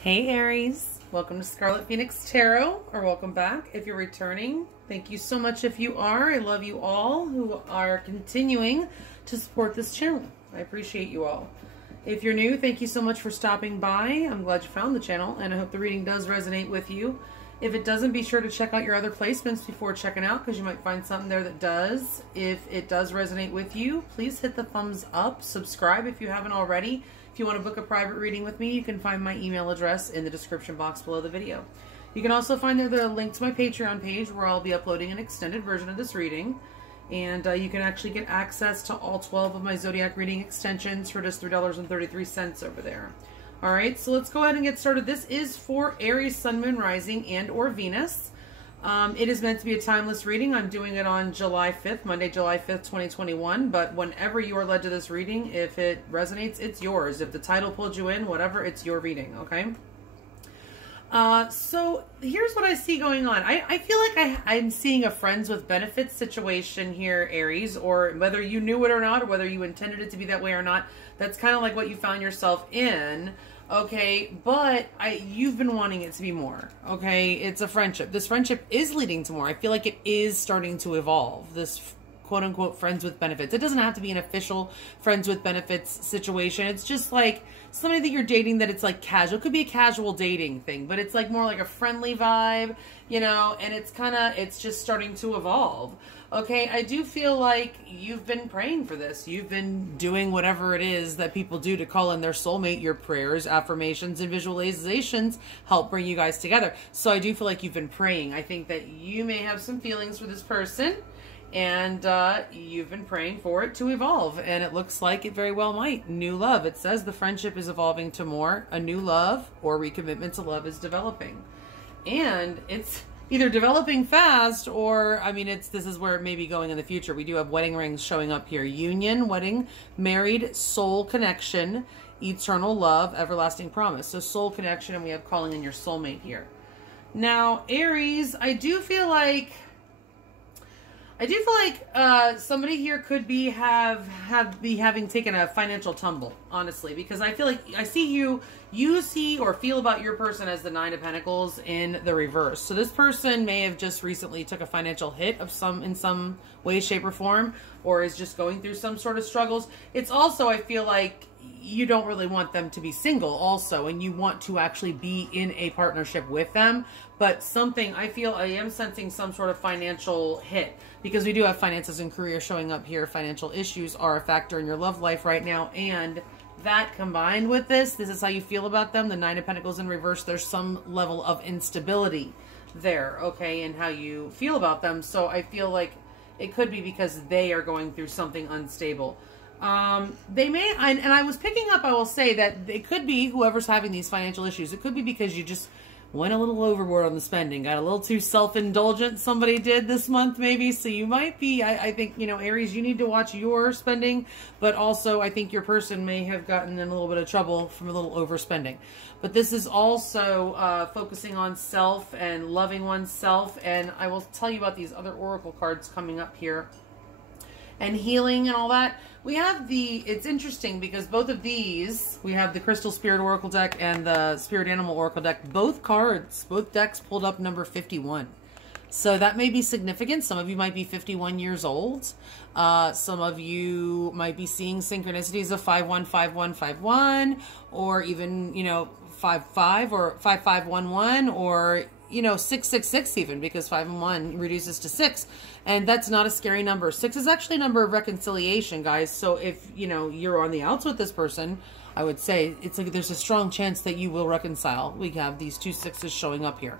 Hey Aries, welcome to Scarlet Phoenix Tarot, or welcome back if you're returning. Thank you so much if you are. I love you all who are continuing to support this channel. I appreciate you all. If you're new, thank you so much for stopping by. I'm glad you found the channel, and I hope the reading does resonate with you. If it doesn't, be sure to check out your other placements before checking out, because you might find something there that does. If it does resonate with you, please hit the thumbs up, subscribe if you haven't already. If you want to book a private reading with me, you can find my email address in the description box below the video. You can also find there the link to my Patreon page, where I'll be uploading an extended version of this reading. And you can actually get access to all 12 of my zodiac reading extensions for just $3.33 over there. All right, so let's go ahead and get started. This is for Aries, Sun, Moon, Rising, and or Venus. It is meant to be a timeless reading. I'm doing it on July 5th, Monday, July 5th, 2021. But whenever you are led to this reading, if it resonates, it's yours. If the title pulled you in, whatever, it's your reading, okay? So here's what I see going on. I feel like I'm seeing a friends with benefits situation here, Aries, or whether you knew it or not, or whether you intended it to be that way or not, that's kind of like what you found yourself in. Okay, but you've been wanting it to be more. Okay, it's a friendship. This friendship is leading to more. I feel like it is starting to evolve. This quote-unquote friends with benefits. It doesn't have to be an official friends with benefits situation. It's just like somebody that you're dating that it's like casual. It could be a casual dating thing, but it's like more like a friendly vibe, you know, and it's just starting to evolve. Okay, I do feel like you've been praying for this. You've been doing whatever it is that people do to call in their soulmate. Your prayers, affirmations, and visualizations help bring you guys together. So I do feel like you've been praying. I think that you may have some feelings for this person, and you've been praying for it to evolve, and it looks like it very well might. New love. It says the friendship is evolving to more. A new love or recommitment to love is developing, and it's either developing fast, or I mean, this is where it may be going in the future. We do have wedding rings showing up here. Union, wedding, married, soul connection, eternal love, everlasting promise. So soul connection, and we have calling in your soulmate here. Now, Aries, I do feel like somebody here could be having taken a financial tumble, honestly, because I feel like I see you see or feel about your person as the Nine of Pentacles in the reverse. So this person may have just recently took a financial hit in some way, shape, or form, or is just going through some sort of struggles. It's also, I feel like, you don't really want them to be single also, and you want to actually be in a partnership with them. But I am sensing some sort of financial hit, because we do have finances and career showing up here. Financial issues are a factor in your love life right now, and that combined with this is how you feel about them. The Nine of Pentacles in reverse, there's some level of instability there, okay, in how you feel about them. So I feel like it could be because they are going through something unstable. They may, and I was picking up, I will say that it could be whoever's having these financial issues. It could be because you just went a little overboard on the spending, got a little too self-indulgent. Somebody did this month, maybe. So you might be, I think, you know, Aries, you need to watch your spending, but also I think your person may have gotten in a little bit of trouble from a little overspending. But this is also focusing on self and loving oneself. And I will tell you about these other oracle cards coming up here, and healing and all that. We have it's interesting because both of these, we have the Crystal Spirit Oracle deck and the Spirit Animal Oracle deck. Both decks pulled up number 51. So that may be significant. Some of you might be 51 years old. Some of you might be seeing synchronicities of 515151, or even, you know, 55 or 5511, or, you know, 666 even, because 5 and 1 reduces to 6. And that's not a scary number. 6 is actually a number of reconciliation, guys. So if, you know, you're on the outs with this person, I would say it's like there's a strong chance that you will reconcile. We have these 2 6s showing up here.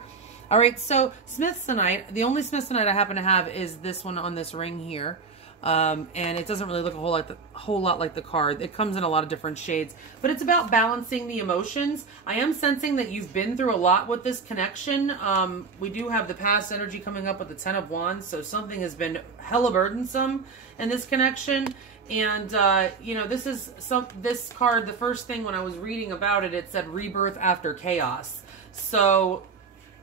All right, so Smithsonite, the only Smithsonite I happen to have is this one on this ring here. And it doesn't really look a whole lot like the card. It comes in a lot of different shades, but it's about balancing the emotions. I am sensing that you've been through a lot with this connection. We do have the past energy coming up with the 10 of Wands, so something has been hella burdensome in this connection. And you know, this card, the first thing when I was reading about it, it said rebirth after chaos. So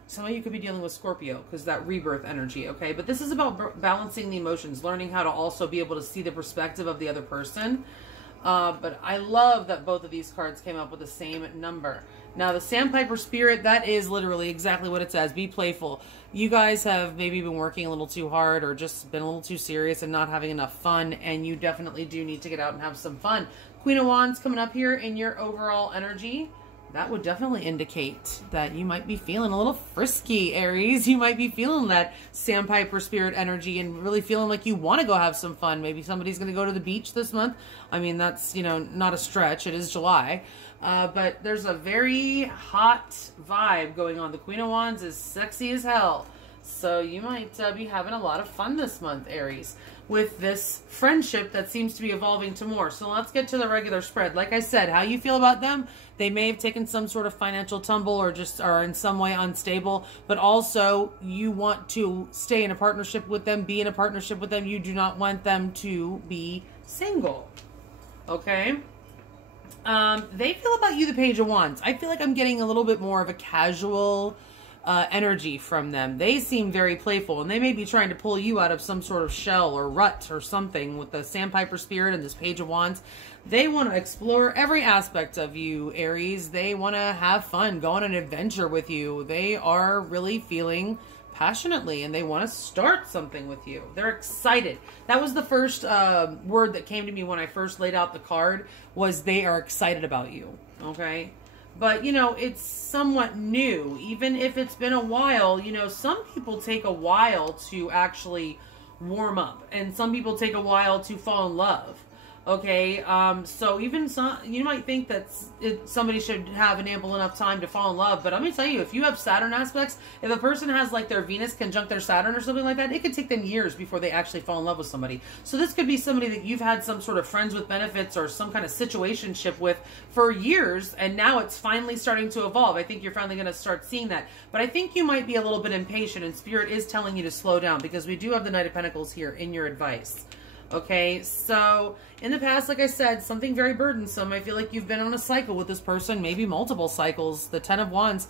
some of you could be dealing with Scorpio because that rebirth energy, okay? But this is about balancing the emotions, learning how to also be able to see the perspective of the other person. But I love that both of these cards came up with the same number. Now, the Sandpiper Spirit, that is literally exactly what it says. Be playful. You guys have maybe been working a little too hard or just been a little too serious and not having enough fun, and you definitely do need to get out and have some fun. Queen of Wands coming up here in your overall energy. That would definitely indicate that you might be feeling a little frisky, Aries. You might be feeling that Sandpiper Spirit energy and really feeling like you want to go have some fun. Maybe somebody's going to go to the beach this month. I mean, that's, you know, not a stretch. It is July. But there's a very hot vibe going on. The Queen of Wands is sexy as hell. So you might be having a lot of fun this month, Aries, with this friendship that seems to be evolving to more. So let's get to the regular spread. Like I said, how you feel about them, they may have taken some sort of financial tumble or just are in some way unstable, but also you want to stay in a partnership with them, be in a partnership with them. You do not want them to be single. Okay? They feel about you the Page of Wands. I feel like I'm getting a little bit more of a casual energy from them. They seem very playful, and they may be trying to pull you out of some sort of shell or rut or something with the Sandpiper Spirit and this Page of Wands. They want to explore every aspect of you, Aries. They want to have fun, go on an adventure with you. They are really feeling passionately, and they want to start something with you. They're excited. That was the first word that came to me when I first laid out the card, was they are excited about you. Okay? But, you know, it's somewhat new. Even if it's been a while, you know, some people take a while to actually warm up. And some people take a while to fall in love. Okay, so even some, you might think that somebody should have an ample enough time to fall in love, but I'm going to tell you, if you have Saturn aspects, if a person has like their Venus conjunct their Saturn or something like that, it could take them years before they actually fall in love with somebody. So this could be somebody that you've had some sort of friends with benefits or some kind of situationship with for years, and now it's finally starting to evolve. I think you're finally going to start seeing that. But I think you might be a little bit impatient, and Spirit is telling you to slow down, because we do have the Knight of Pentacles here in your advice. Okay, so in the past, like I said, something very burdensome. I feel like you've been on a cycle with this person, maybe multiple cycles. The Ten of Wands,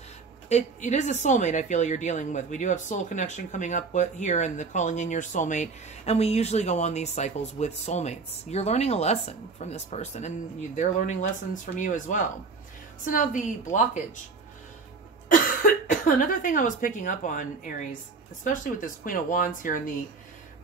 it is a soulmate I feel you're dealing with. We do have soul connection coming up with here and the calling in your soulmate. And we usually go on these cycles with soulmates. You're learning a lesson from this person, and they're learning lessons from you as well. So now the blockage. Another thing I was picking up on, Aries, especially with this Queen of Wands here in the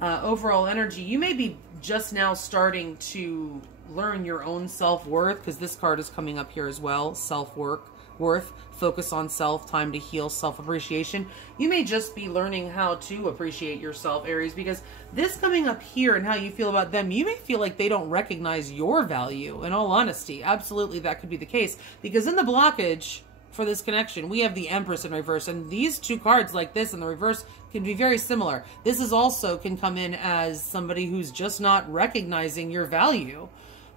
overall energy, you may be just now starting to learn your own self-worth, because this card is coming up here as well. Self-worth, focus on self, time to heal, self-appreciation. You may just be learning how to appreciate yourself, Aries, because this coming up here and how you feel about them, you may feel like they don't recognize your value. In all honesty, absolutely that could be the case, because in the blockage for this connection, we have the Empress in reverse, and these two cards like this in the reverse can be very similar. This is also can come in as somebody who's just not recognizing your value.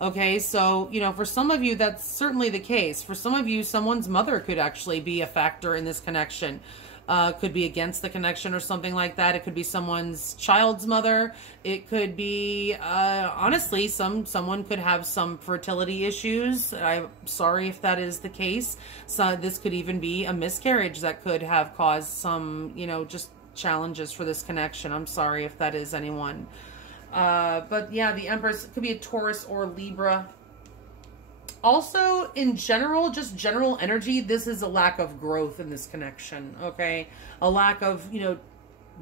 Okay, so, you know, for some of you, that's certainly the case. For some of you, someone's mother could actually be a factor in this connection. Could be against the connection or something like that. It could be someone's child's mother. It could be, honestly, someone could have some fertility issues. I'm sorry if that is the case. So this could even be a miscarriage that could have caused some, you know, just challenges for this connection. I'm sorry if that is anyone. But yeah, the Empress could be a Taurus or Libra. Also, in general, just general energy, this is a lack of growth in this connection, okay? A lack of, you know,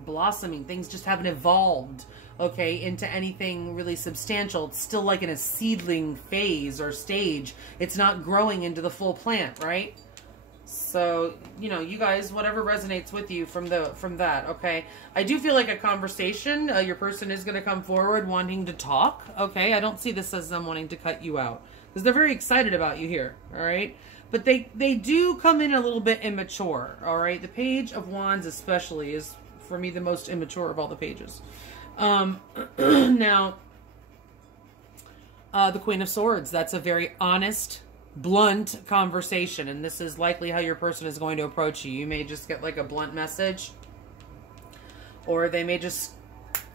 blossoming. Things just haven't evolved, okay, into anything really substantial. It's still like in a seedling phase or stage. It's not growing into the full plant, right? So, you know, you guys, whatever resonates with you from that, okay? I do feel like a conversation. Your person is going to come forward wanting to talk, okay? I don't see this as them wanting to cut you out, because they're very excited about you here, all right? But they do come in a little bit immature, all right? The Page of Wands especially is, for me, the most immature of all the pages. Now, the Queen of Swords, that's a very honest, blunt conversation, and this is likely how your person is going to approach you. You may just get like a blunt message, or they may just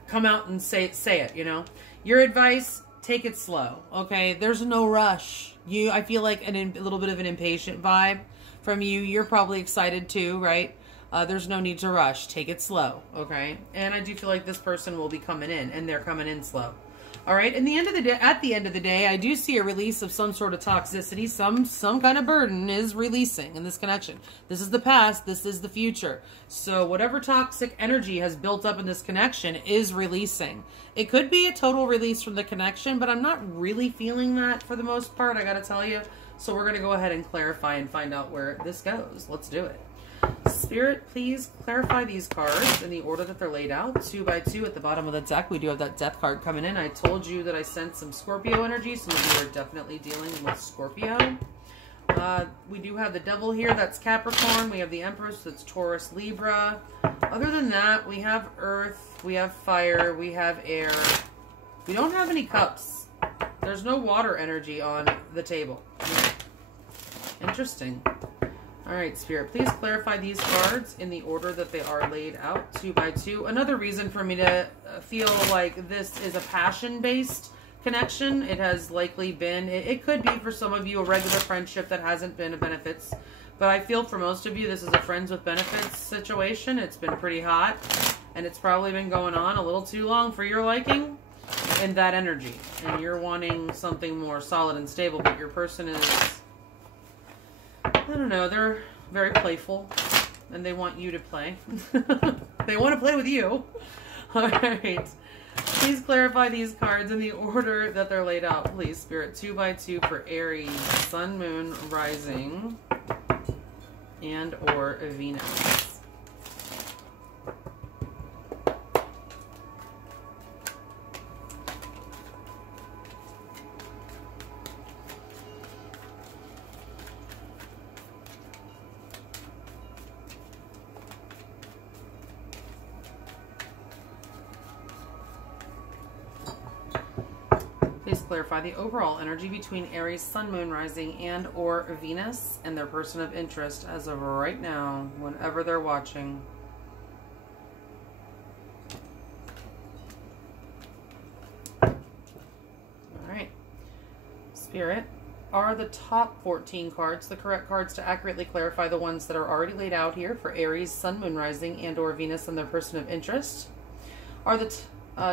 come out and say it, you know? Your advice: take it slow, okay? There's no rush. I feel like a little bit of an impatient vibe from you. You're probably excited too, right? There's no need to rush. Take it slow, okay? And I do feel like this person will be coming in, and they're coming in slow. All right. And at the end of the day, I do see a release of some sort of toxicity. Some kind of burden is releasing in this connection. This is the past. This is the future. So whatever toxic energy has built up in this connection is releasing. It could be a total release from the connection, but I'm not really feeling that for the most part, I got to tell you. So we're going to go ahead and clarify and find out where this goes. Let's do it. Spirit, please clarify these cards in the order that they're laid out. 2 by 2 at the bottom of the deck. We do have that death card coming in. I told you that I sent some Scorpio energy. Some of you are definitely dealing with Scorpio. We do have the devil here. That's Capricorn. We have the Empress. That's Taurus, Libra. Other than that, we have earth. We have fire. We have air. We don't have any cups. There's no water energy on the table. Interesting. All right, Spirit, please clarify these cards in the order that they are laid out, 2 by 2. Another reason for me to feel like this is a passion-based connection. It has likely been, it could be for some of you a regular friendship that hasn't been a benefits. But I feel for most of you, this is a friends with benefits situation. It's been pretty hot, and it's probably been going on a little too long for your liking and that energy. And you're wanting something more solid and stable, but your person is, I don't know, they're very playful and they want you to play. They want to play with you. All right. Please clarify these cards in the order that they're laid out, please, Spirit. 2 by 2 for Aries, Sun, Moon, Rising, and or Venus. Please clarify the overall energy between Aries, Sun, Moon, Rising, and or Venus and their person of interest as of right now, whenever they're watching. All right. Spirit, are the top 14 cards the correct cards to accurately clarify the ones that are already laid out here for Aries, Sun, Moon, Rising, and or Venus and their person of interest? Are the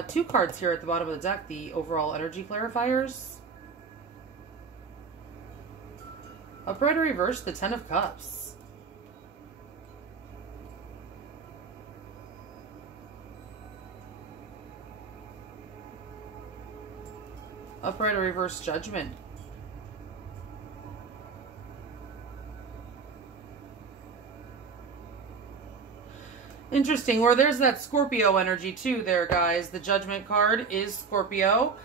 2 cards here at the bottom of the deck the overall energy clarifiers? Upright or reverse, the 10 of Cups. Upright or reverse, Judgment. Interesting. Or there's that Scorpio energy too there, guys. The Judgment card is Scorpio.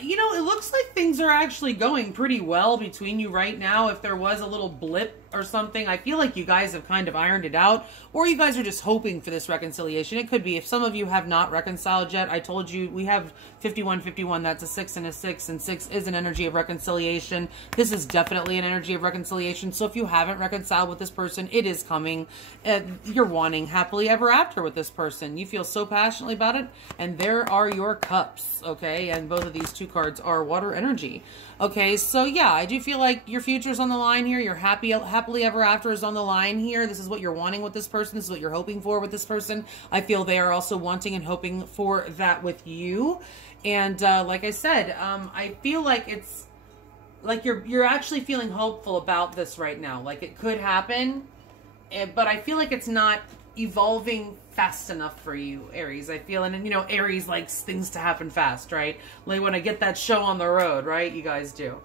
You know, it looks like things are actually going pretty well between you right now. If there was a little blip or something, I feel like you guys have kind of ironed it out, or you guys are just hoping for this reconciliation. It could be, if some of you have not reconciled yet, I told you we have 51-51, that's a 6 and a 6, and 6 is an energy of reconciliation. This is definitely an energy of reconciliation. So if you haven't reconciled with this person, it is coming. You're wanting happily ever after with this person. You feel so passionately about it, and there are your cups, okay? And both of these 2 cards are water energy. Okay, so yeah, I do feel like your future's on the line here. Your happily ever after is on the line here. This is what you're wanting with this person. This is what you're hoping for with this person. I feel they are also wanting and hoping for that with you. And like I said, I feel like it's like you're actually feeling hopeful about this right now. Like it could happen, but I feel like it's not evolving fast enough for you, Aries. I feel, and you know, Aries likes things to happen fast, right? Like when I get that show on the road, right? You guys do.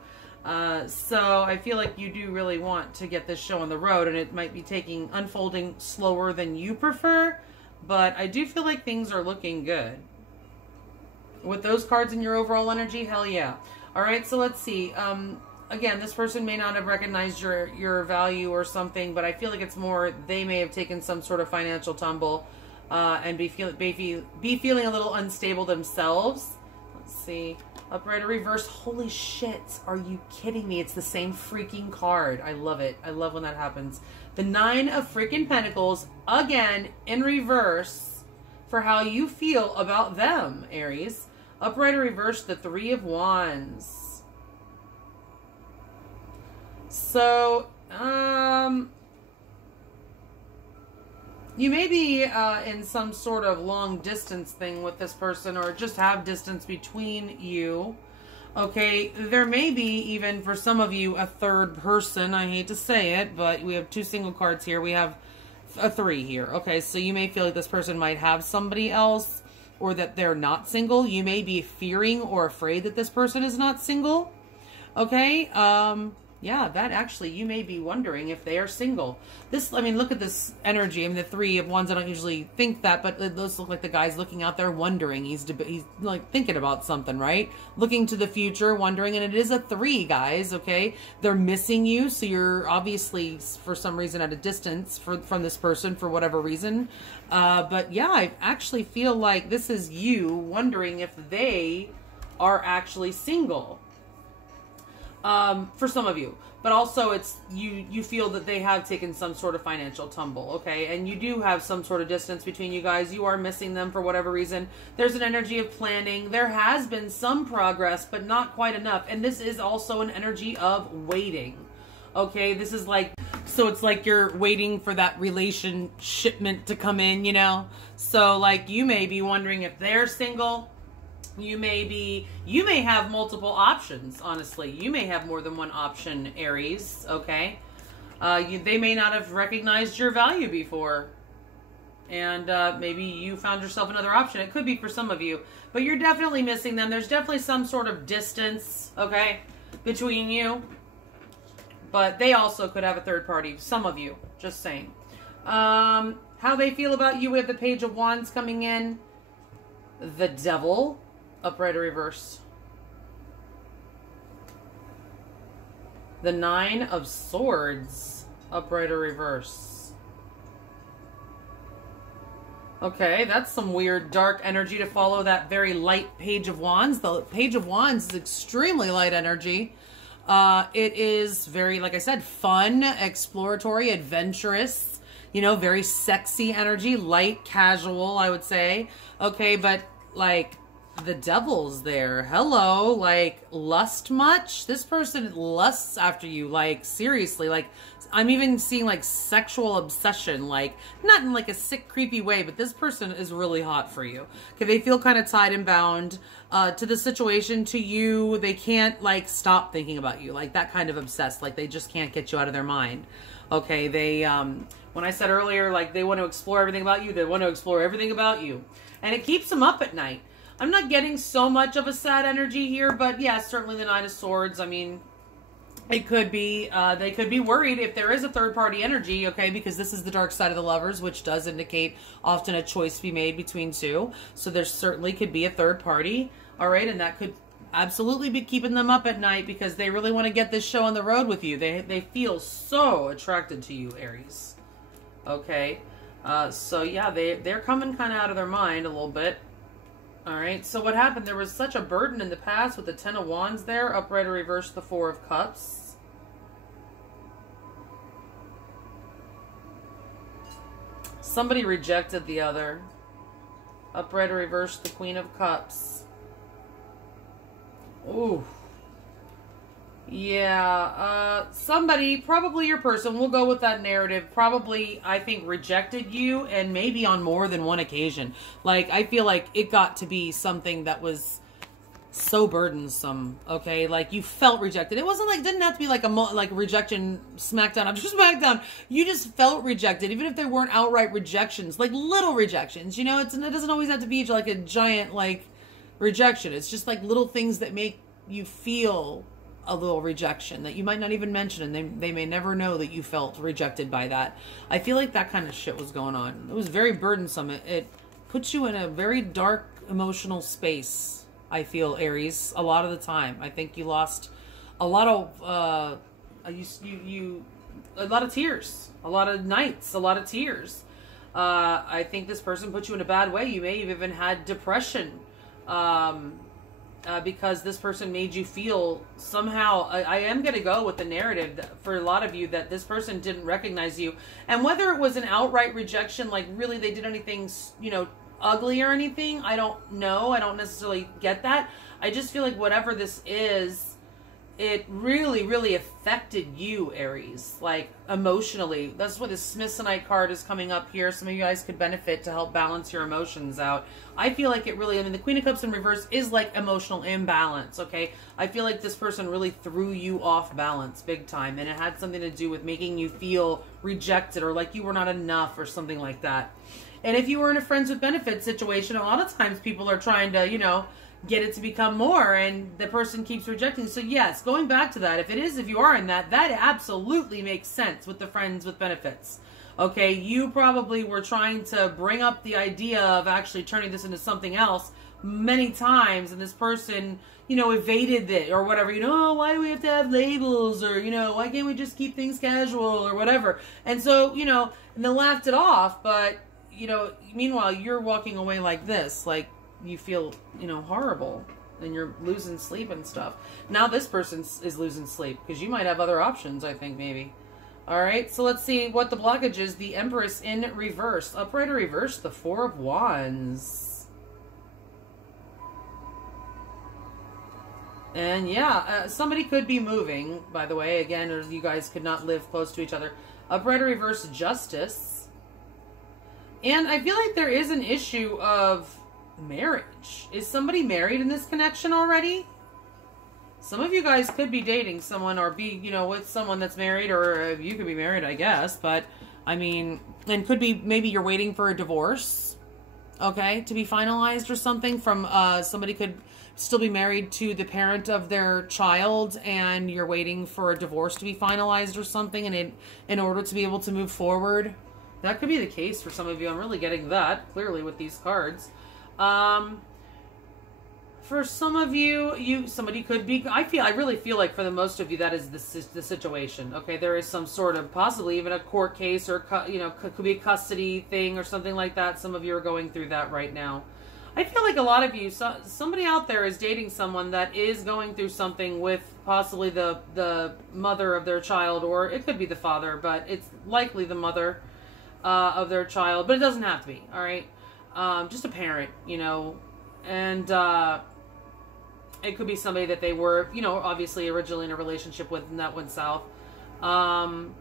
So I feel like you do really want to get this show on the road, and it might be unfolding slower than you prefer, but I do feel like things are looking good. With those cards in your overall energy, hell yeah. All right, so let's see. Again, this person may not have recognized your value or something, but I feel like it's more they may have taken some sort of financial tumble and be feeling a little unstable themselves. Let's see. Upright or reverse. Holy shit. Are you kidding me? It's the same freaking card. I love it. I love when that happens. The 9 of freaking Pentacles, again, in reverse for how you feel about them, Aries. Upright or reverse, the 3 of Wands. So, You may be in some sort of long distance thing with this person, or just have distance between you. Okay, there may be even for some of you a third person. I hate to say it, but we have 2 single cards here. We have a 3 here. Okay, so you may feel like this person might have somebody else, or that they're not single. You may be fearing or afraid that this person is not single. Okay, yeah, that actually, you may be wondering if they are single. This, I mean, look at this energy. I mean, the 3 of Wands, I don't usually think that, but those look like the guy's looking out there wondering. He's like thinking about something, right? Looking to the future, wondering, and it is a 3, guys, okay? They're missing you, so you're obviously, for some reason, at a distance from this person for whatever reason. But yeah, I actually feel like this is you wondering if they are actually single. For some of you, but also it's you feel that they have taken some sort of financial tumble, okay, and you do have some sort of distance between you guys. You are missing them for whatever reason. There's an energy of planning. There has been some progress, but not quite enough, and this is also an energy of waiting. Okay, this is like, so it's like you're waiting for that relation shipment to come in, you know. So like you may be wondering if they're single. You may have multiple options, honestly. You may have more than one option, Aries, okay? They may not have recognized your value before. And maybe you found yourself another option. It could be for some of you. But you're definitely missing them. There's definitely some sort of distance, okay, between you. But they also could have a third party. Some of you, just saying. How they feel about you, we have the Page of Wands coming in. The Devil. Upright or reverse. The 9 of Swords. Upright or reverse. Okay, that's some weird dark energy to follow that very light Page of Wands. The Page of Wands is extremely light energy. It is very, like I said, fun, exploratory, adventurous, you know, very sexy energy, light, casual, I would say. Okay, but like, the Devil's there. Hello, like, lust much? This person lusts after you, like, seriously. Like, I'm even seeing, like, sexual obsession, like, not in, like, a sick, creepy way, but this person is really hot for you. Okay, they feel kind of tied and bound to the situation, to you. They can't, like, stop thinking about you, like, that kind of obsessed. Like, they just can't get you out of their mind. Okay, they, when I said earlier, like, they want to explore everything about you, they want to explore everything about you. And it keeps them up at night. I'm not getting so much of a sad energy here, but yeah, certainly the 9 of Swords. I mean, it could be, they could be worried if there is a third party energy, okay, because this is the dark side of the Lovers, which does indicate often a choice to be made between 2. So there certainly could be a third party, all right, and that could absolutely be keeping them up at night because they really want to get this show on the road with you. They feel so attracted to you, Aries, okay. So yeah, they're coming kind of out of their mind a little bit. All right, so what happened? There was such a burden in the past with the 10 of Wands there, upright or reverse, the 4 of Cups. Somebody rejected the other. Upright or reverse, the Queen of Cups. Ooh. Yeah, somebody, probably your person, we'll go with that narrative, probably, I think, rejected you, and maybe on more than one occasion. Like, I feel like it got to be something that was so burdensome, okay? Like, you felt rejected. It wasn't like, didn't have to be like like rejection, smackdown after smackdown. You just felt rejected, even if they weren't outright rejections, like little rejections, you know? It doesn't always have to be like a giant, like, rejection. It's just like little things that make you feel a little rejection that you might not even mention, and they may never know that you felt rejected by that. I feel like that kind of shit was going on. It was very burdensome. It puts you in a very dark emotional space, I feel, Aries, a lot of the time. I think you lost a lot of a lot of tears, a lot of nights, a lot of tears. I think this person put you in a bad way. You may have even had depression. Because this person made you feel somehow, I am going to go with the narrative that for a lot of you that this person didn't recognize you. And whether it was an outright rejection, like really they did anything, you know, ugly or anything, I don't know. I don't necessarily get that. I just feel like whatever this is, it really, really affected you, Aries, like emotionally. That's why the Smithsonite card is coming up here. Some of you guys could benefit to help balance your emotions out. I feel like it really, I mean, the Queen of Cups in reverse is like emotional imbalance, okay? I feel like this person really threw you off balance big time, and it had something to do with making you feel rejected or like you were not enough or something like that. And if you were in a friends with benefits situation, a lot of times people are trying to, you know, get it to become more, and the person keeps rejecting. So yes, going back to that, if you are in that, that absolutely makes sense with the friends with benefits. Okay, you probably were trying to bring up the idea of actually turning this into something else many times, and this person, you know, evaded it or whatever. You know, oh, why do we have to have labels? Or, you know, why can't we just keep things casual or whatever? And so, you know, and they laughed it off, but, you know, meanwhile, you're walking away like this, like, you feel, you know, horrible, and you're losing sleep and stuff. Now this person is losing sleep because you might have other options, I think, maybe. All right, so let's see what the blockage is. The Empress in reverse. Upright or reverse, the Four of Wands. And yeah, somebody could be moving, by the way, again, or you guys could not live close to each other. Upright or reverse, Justice. And I feel like there is an issue of marriage. Is somebody married in this connection already? Some of you guys could be dating someone or be, you know, with someone that's married, or you could be married, I guess. But, I mean, and could be maybe you're waiting for a divorce, okay, to be finalized or something from, somebody could still be married to the parent of their child, and you're waiting for a divorce to be finalized or something, and in order to be able to move forward. That could be the case for some of you. I'm really getting that clearly with these cards. For some of you, somebody could be, I really feel like for the most of you, that is the situation. Okay. There is some sort of, possibly even a court case, or, you know, could be a custody thing or something like that. Some of you are going through that right now. I feel like a lot of you, somebody out there is dating someone that is going through something with possibly the mother of their child, or it could be the father, but it's likely the mother, of their child, but it doesn't have to be. All right. Just a parent, you know, and it could be somebody that they were, you know, obviously originally in a relationship with, and that went south. And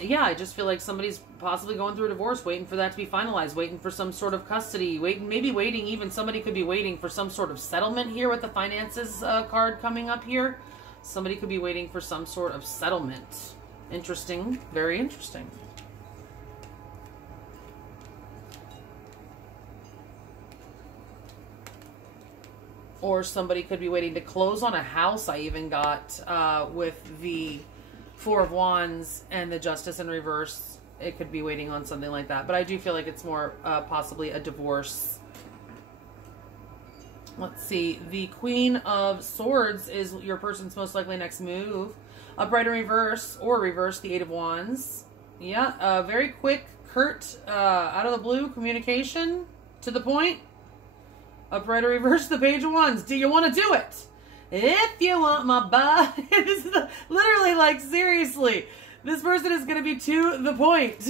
yeah, I just feel like somebody's possibly going through a divorce, waiting for that to be finalized, waiting for some sort of custody, maybe waiting, even somebody could be waiting for some sort of settlement here with the finances card coming up here. Somebody could be waiting for some sort of settlement. Interesting, very interesting. Or somebody could be waiting to close on a house. I even got with the Four of Wands and the Justice in reverse. It could be waiting on something like that. But I do feel like it's more possibly a divorce. Let's see. The Queen of Swords is your person's most likely next move. Upright in reverse, or reverse, the Eight of Wands. Yeah, very quick, curt, out of the blue communication, to the point. Upright or reverse, the Page of Wands. Do you want to do it? If you want my butt. This is literally, like, seriously. This person is going to be to the point.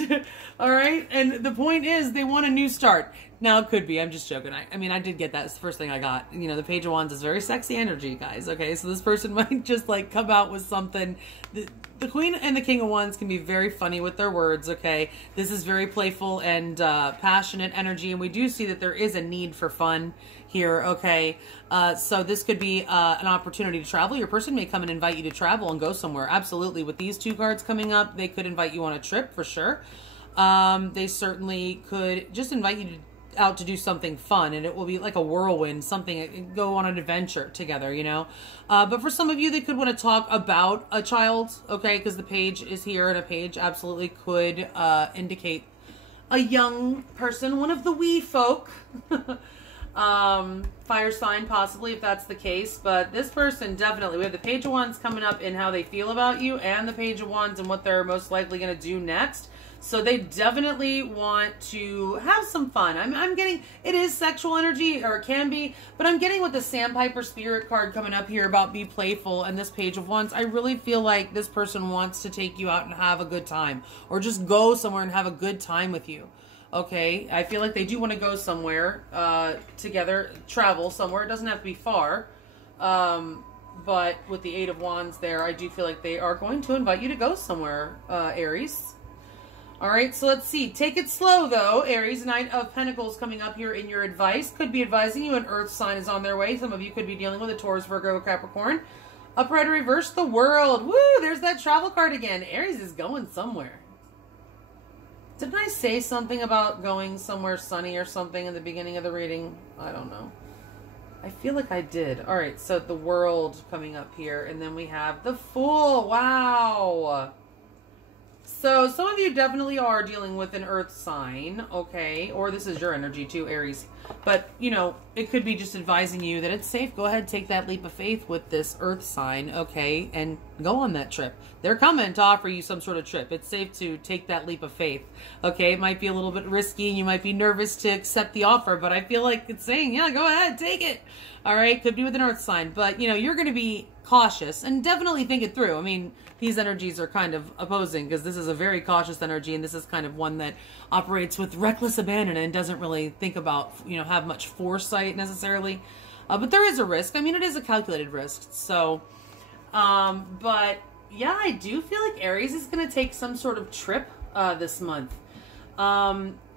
All right? And the point is they want a new start. Now, it could be. I'm just joking. I mean, I did get that. It's the first thing I got. You know, the Page of Wands is very sexy energy, guys. Okay? So this person might just, like, come out with something. The Queen and the King of Wands can be very funny with their words, okay? This is very playful and passionate energy, and we do see that there is a need for fun here, okay? So this could be an opportunity to travel. Your person may come and invite you to travel and go somewhere. Absolutely. With these two cards coming up, they could invite you on a trip for sure. They certainly could just invite you out to do something fun, and it will be like a whirlwind, something, go on an adventure together, you know. But for some of you, they could want to talk about a child, okay, because the Page is here, and a Page absolutely could indicate a young person, one of the wee folk. Fire sign possibly, if that's the case. But this person definitely, we have the Page of Wands coming up in how they feel about you, and the Page of Wands and what they're most likely going to do next. So they definitely want to have some fun. I'm getting, it is sexual energy, or it can be, but I'm getting with the Sandpiper Spirit card coming up here about be playful, and this Page of Wands. I really feel like this person wants to take you out and have a good time, or just go somewhere and have a good time with you. Okay, I feel like they do want to go somewhere together, travel somewhere. It doesn't have to be far. but with the Eight of Wands there, I do feel like they are going to invite you to go somewhere, Aries. All right, so let's see. Take it slow, though, Aries. Knight of Pentacles coming up here in your advice. Could be advising you an Earth sign is on their way. Some of you could be dealing with a Taurus, Virgo, Capricorn. Upright or reverse, the World. Woo, there's that travel card again. Aries is going somewhere. Didn't I say something about going somewhere sunny or something in the beginning of the reading? I don't know. I feel like I did. All right, so the World coming up here, and then we have the Fool. Wow. So some of you definitely are dealing with an Earth sign, okay? Or this is your energy too, Aries. But, you know, it could be just advising you that it's safe. Go ahead, take that leap of faith with this Earth sign, okay? And go on that trip. They're coming to offer you some sort of trip. It's safe to take that leap of faith, okay? It might be a little bit risky and you might be nervous to accept the offer, but I feel like it's saying, yeah, go ahead, take it. All right, could be with an Earth sign. But, you know, you're going to be cautious and definitely think it through. I mean, these energies are kind of opposing because this is a very cautious energy and this is kind of one that operates with reckless abandon and doesn't really think about, you know, have much foresight necessarily. But there is a risk. I mean, it is a calculated risk. So, but yeah, I do feel like Aries is going to take some sort of trip this month.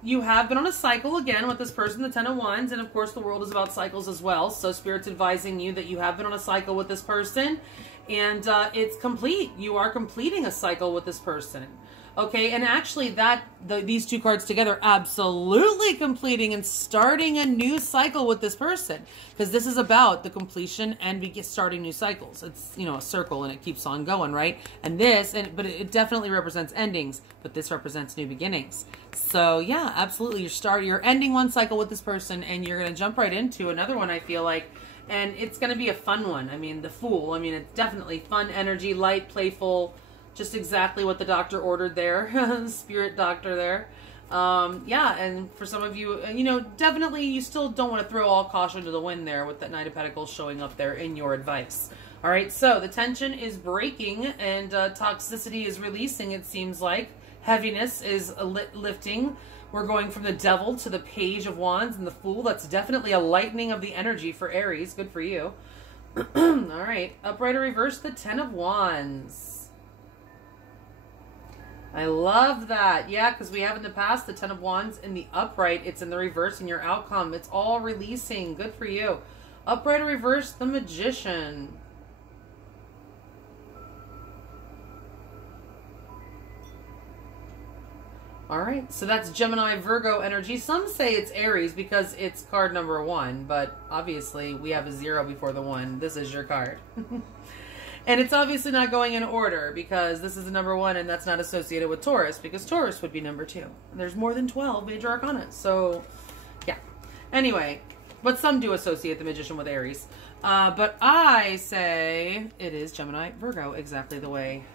You have been on a cycle again with this person, the Ten of Wands, and of course the world is about cycles as well. So Spirit's advising you that you have been on a cycle with this person, and it's complete. You are completing a cycle with this person. Okay, and actually these two cards together absolutely completing and starting a new cycle with this person, because this is about the completion and starting new cycles. It's, you know, a circle and it keeps on going, right? And but it definitely represents endings, but this represents new beginnings. So yeah, absolutely. You're ending one cycle with this person and you're going to jump right into another one, I feel like. And it's going to be a fun one. I mean, the Fool, I mean, it's definitely fun energy, light, playful, just exactly what the doctor ordered there. Spirit doctor there. Yeah, and for some of you, you know, definitely you still don't want to throw all caution to the wind there with that Knight of Pentacles showing up there in your advice. All right, so the tension is breaking and toxicity is releasing, it seems like. Heaviness is lifting. We're going from the Devil to the Page of Wands and the Fool. That's definitely a lightening of the energy for Aries. Good for you. All right, upright or reverse, the Ten of Wands. I love that. Yeah, because we have in the past the Ten of Wands in the upright. It's in the reverse in your outcome. It's all releasing. Good for you. Upright or reverse, the Magician. All right, so that's Gemini, Virgo energy. Some say it's Aries because it's card number 1, but obviously we have a 0 before the 1. This is your card. And it's obviously not going in order because this is the number 1 and that's not associated with Taurus because Taurus would be number 2. And there's more than 12 major arcana. So, yeah. Anyway, but some do associate the Magician with Aries. But I say it is Gemini, Virgo, exactly the way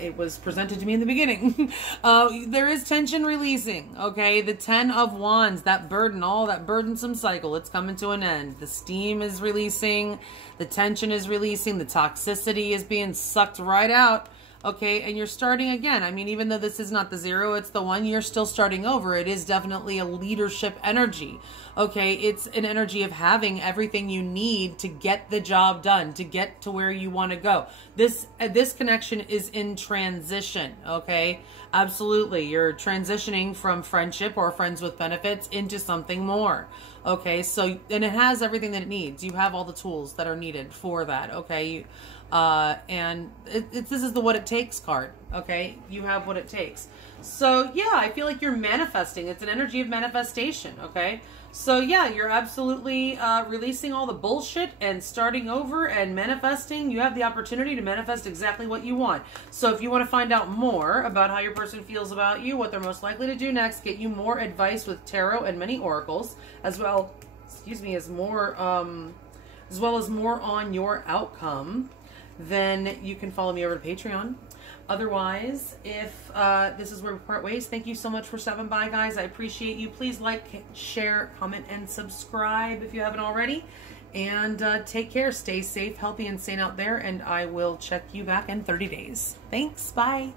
it was presented to me in the beginning. There is tension releasing, okay? The Ten of Wands, that burden, all that burdensome cycle, it's coming to an end. The steam is releasing, the tension is releasing, the toxicity is being sucked right out, okay? And you're starting again. I mean, even though this is not the 0, it's the 1, you're still starting over. It is definitely a leadership energy, okay? It's an energy of having everything you need to get the job done, to get to where you want to go. This connection is in transition, okay? Absolutely. You're transitioning from friendship or friends with benefits into something more, okay? So, and it has everything that it needs. You have all the tools that are needed for that, okay? And this is the what it takes card, okay? You have what it takes. So, yeah, I feel like you're manifesting. It's an energy of manifestation, okay? So, yeah, you're absolutely releasing all the bullshit and starting over and manifesting. You have the opportunity to manifest exactly what you want. So, if you want to find out more about how your person feels about you, what they're most likely to do next, get you more advice with tarot and many oracles, as well, as more, as well as more on your outcome, then you can follow me over to Patreon. Otherwise, if this is where we part ways, thank you so much for stopping by, guys. I appreciate you. Please like, share, comment, and subscribe if you haven't already. And take care. Stay safe, healthy, and sane out there. And I will check you back in 30 days. Thanks. Bye.